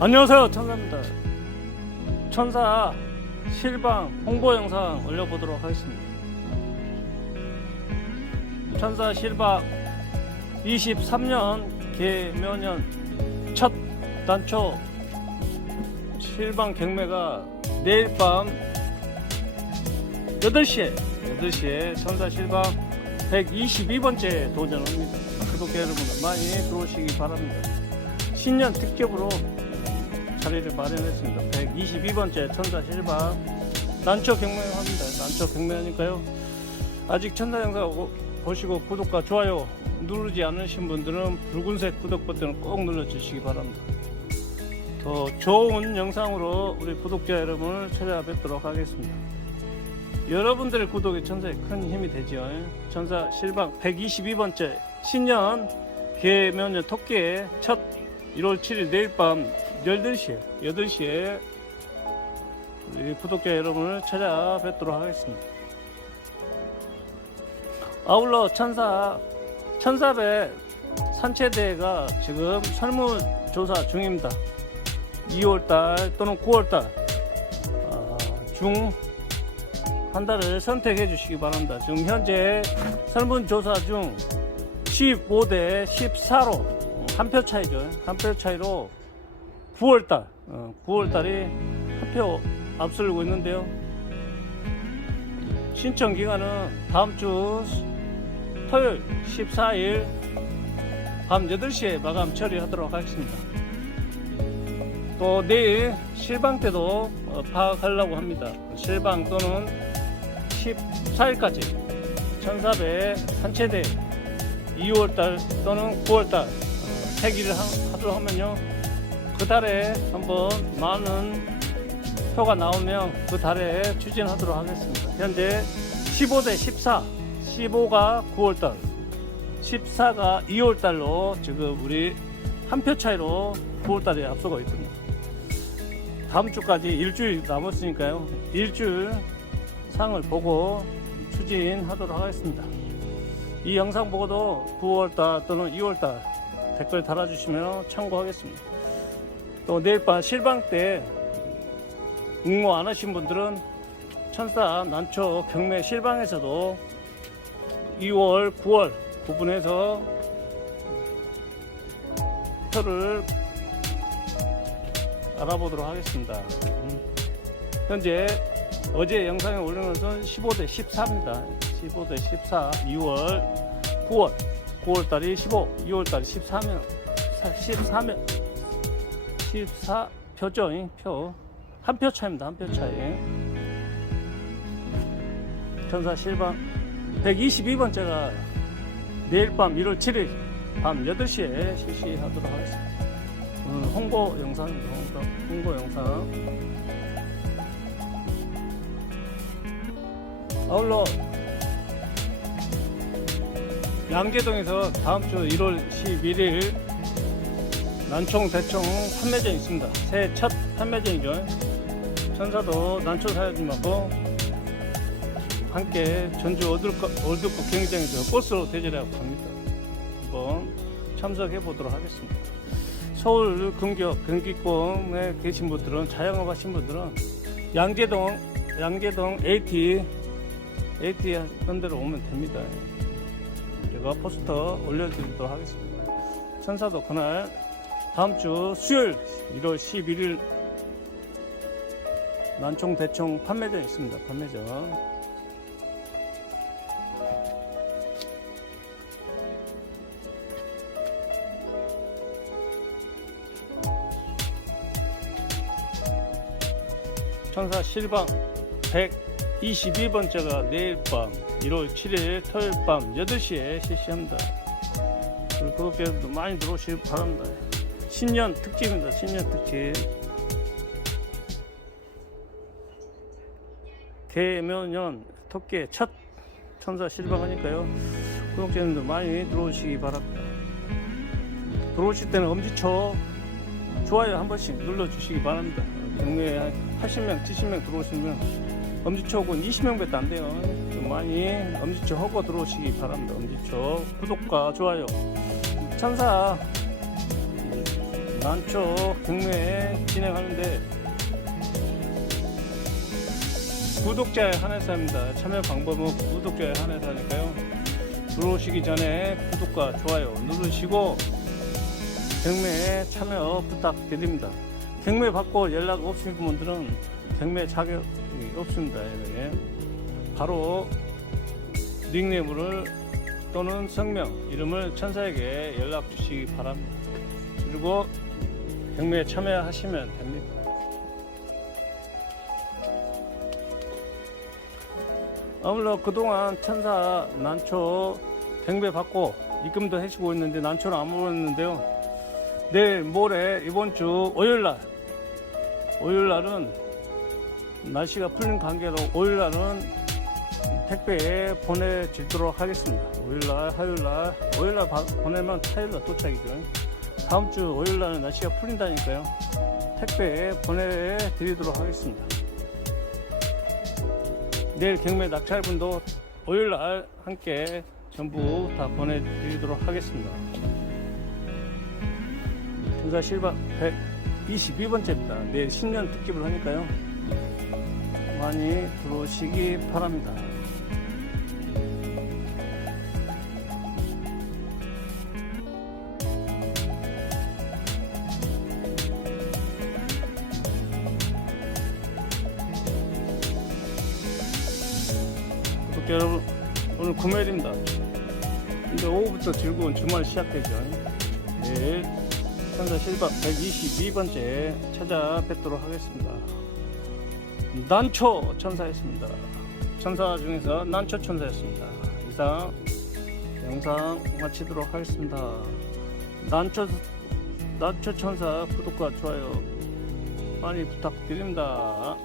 안녕하세요 천사입니다. 천사 실방 홍보 영상 올려보도록 하겠습니다. 천사 실방 23년 개묘년 첫 단초. 실방 경매가 내일 밤 8시에 8시에 천사 실방 122번째 도전합니다. 구독자 여러분 많이 들어오시기 바랍니다. 신년 특집으로 자리를 마련했습니다. 122번째 천사 실방 난초 경매합니다. 난초 경매하니까요. 아직 천사 영상 오- 보시고 구독과 좋아요 누르지 않으신 분들은 붉은색 구독 버튼을 꼭 눌러주시기 바랍니다. 더 좋은 영상으로 우리 구독자 여러분을 찾아뵙도록 하겠습니다. 여러분들의 구독이 천사에 큰 힘이 되죠. 천사 실방 122번째 신년 개면년 토끼의 첫 1월 7일 내일 밤 8시에 8시에 우리 구독자 여러분을 찾아뵙도록 하겠습니다. 아울러 천사 천사배 산체대회가 지금 설문조사 중입니다. 2월달 또는 9월달 아, 중한 달을 선택해 주시기 바랍니다. 지금 현재 설문조사 중 15대 14로 한 표 차이죠. 한 표 차이로 9월달, 9월달이 한표 앞서고 있는데요. 신청 기간은 다음 주 토요일 14일 밤 8시에 마감 처리하도록 하겠습니다. 또 내일 실방 때도 어, 파악하려고 합니다. 실방 또는 14일까지 천사배 한체대 2월달 또는 9월달 폐기를 하- 하도록 하면요 그 달에 한번 많은 표가 나오면 그 달에 추진하도록 하겠습니다. 현재 15대 14 15가 9월달 14가 2월달로 지금 우리 한 표 차이로 9월달에 앞서고 있습니다. 다음 주까지 일주일 남았으니까요. 일주일 상을 보고 추진하도록 하겠습니다. 이 영상 보고도 9월달 또는 2월달 댓글 달아주시면 참고하겠습니다. 또 내일 밤 실방 때 응모 안 하신 분들은 천사 난초 경매 실방에서도 2월, 9월 구분해서 표를 알아보도록 하겠습니다. 음. 현재 어제 영상에 올린 것은 15대 14입니다. 15대 14, 2월, 9월, 9월 달이 15, 2월 달이 14면, 14면, 14 표죠, 이 표. 한 표 차입니다, 한 표 차이. 천사 실방 122번째가 내일 밤 1월 7일 밤 8시에 실시하도록 하겠습니다. 오늘 홍보 홍보, 홍보 영상. 아울러 양재동에서 다음 주 1월 11일 난총 대총 판매전 있습니다. 새해 첫 판매전이죠. 천사도 난초 사야지마고 함께 전주 월드컵 경기장에서 버스로 대절하고 갑니다. 한번 참석해 보도록 하겠습니다. 서울 근교 경기권에 계신 분들은 자영업 하신 분들은 양재동 양재동 AT AT 현대로 오면 됩니다. 제가 포스터 올려드리도록 하겠습니다. 천사도 그날 다음 주 수요일 1월 11일 난총 대총 판매전 있습니다. 판매전. 천사 실방 122번째가 내일 밤 1월 7일 토요일 밤 8시에 실시합니다. 구독자 여러분들 많이 들어오시기 바랍니다. 신년 특집입니다. 신년 특집. 개묘년 토끼의 첫 천사 실방하니까요. 구독자 여러분들 많이 들어오시기 바랍니다. 들어오실 때는 엄지척 좋아요 한 번씩 눌러주시기 바랍니다. 경매에 80명, 70명 들어오시면 엄지척은 20명밖에 안 돼요. 좀 많이 엄지척 하고 들어오시기 바랍니다. 엄지척 구독과 좋아요. 천사 난초 경매 진행하는데 구독자에 한해서 합니다. 참여 방법은 구독자에 한해서 하니까요. 들어오시기 전에 구독과 좋아요 누르시고 경매에 참여 부탁드립니다. 경매 받고 연락 없으신 분들은 경매 자격이 없습니다. 예. 바로 닉네임을 또는 성명, 이름을 천사에게 연락 주시기 바랍니다. 그리고 경매에 참여하시면 됩니다. 아무래도 그동안 천사 난초 경매 받고 입금도 해주고 있는데 난초는 안 먹었는데요. 내일 모레 이번 주 월요일 날 월요일 날은 날씨가 풀린 관계로 월요일 날은 택배에 보내주도록 하겠습니다. 월요일 날, 화요일 날, 월요일 날 바- 보내면 화요일 날 도착이죠. 다음 주 월요일 날은 날씨가 풀린다니까요. 택배에 보내드리도록 하겠습니다. 내일 경매 낙찰분도 월요일 날 함께 전부 다 보내드리도록 하겠습니다. 등사 실바 122번째입니다. 내일 신년 특집을 하니까요. 많이 들어오시기 바랍니다. 여러분, 오늘 금요일입니다. 이제 오후부터 즐거운 주말 시작되죠. 내일 천사 실밥 122번째 찾아뵙도록 하겠습니다. 난초 천사였습니다. 천사 중에서 난초 천사였습니다. 이상 영상 마치도록 하겠습니다. 난초 난초 천사 구독과 좋아요 많이 부탁드립니다.